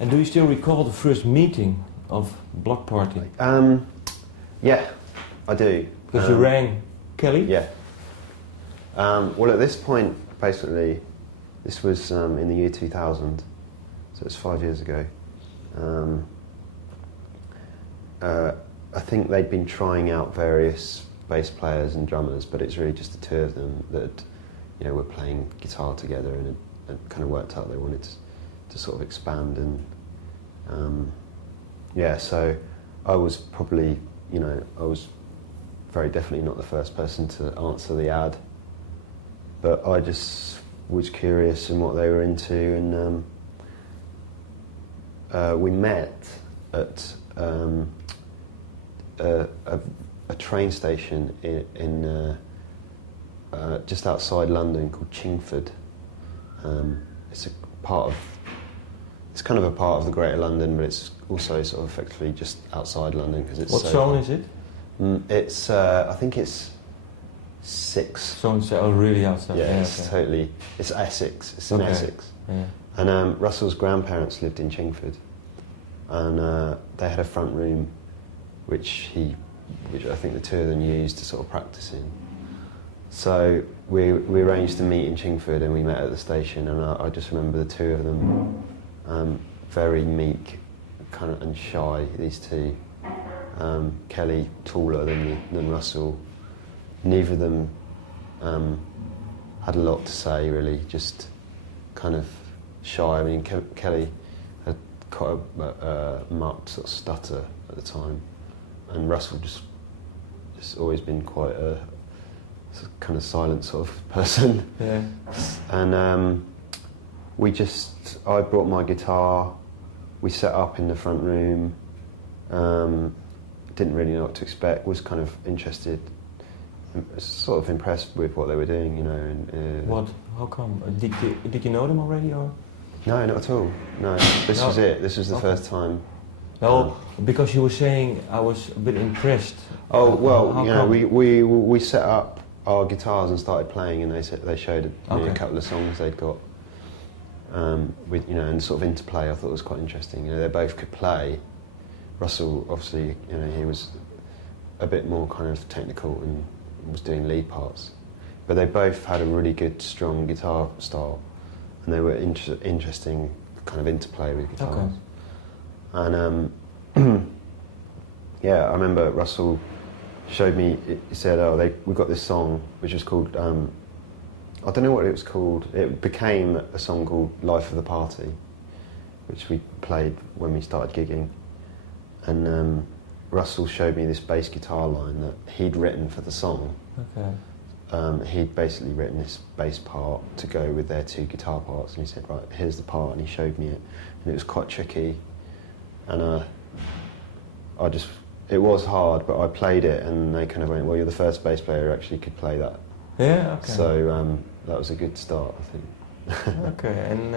And do you still recall the first meeting of Bloc Party? Yeah, I do. Because you rang Kelly? Yeah. Well, at this point, basically, this was in the year 2000, so it's 5 years ago. I think they'd been trying out various bass players and drummers, but it's really just the two of them that, you know, were playing guitar together, and it kind of worked out they wanted to sort of expand, and yeah, so I was probably, you know, I was very definitely not the first person to answer the ad, but I just was curious in what they were into, and we met at a train station in just outside London called Chingford. It's kind of a part of the Greater London, but it's also sort of effectively just outside London because it's. What zone is it? It's I think it's 6. Zone, oh, really outside? Yeah, it's totally. It's Essex. It's in Essex. Yeah. And Russell's grandparents lived in Chingford, and they had a front room, which I think the two of them used to sort of practice in. So we arranged to meet in Chingford, and we met at the station, and I just remember the two of them, very meek, kind of and shy. These two, Kelly taller than Russell. Neither of them had a lot to say really, just kind of shy. I mean, Kelly had quite a marked sort of stutter at the time, and Russell just always been quite a kind of silent sort of person. Yeah. And I brought my guitar, we set up in the front room, didn't really know what to expect, was kind of interested, sort of impressed with what they were doing, you know. And, what? How come? Did you know them already, or? No, not at all. No, this was it. This was the first time. No, because you were saying I was a bit impressed. Oh well, how you know, come? we set up our guitars and started playing, and they showed me a couple of songs they'd got, with, you know, and sort of interplay. I thought it was quite interesting. You know, they both could play. Russell, obviously, you know, he was a bit more kind of technical and was doing lead parts, but they both had a really good, strong guitar style, and they were interesting kind of interplay with guitars. Okay. And yeah, I remember Russell showed me. He said, "Oh, we got this song which was called I don't know what it was called. It became a song called Life of the Party, which we played when we started gigging." And Russell showed me this bass guitar line that he'd written for the song. Okay. He'd basically written this bass part to go with their two guitar parts, and he said, "Right, here's the part," and he showed me it, and it was quite tricky, and it was hard, but I played it, and they kind of went, "Well, you're the first bass player who actually could play that." Yeah. Okay. So that was a good start, I think. Okay, and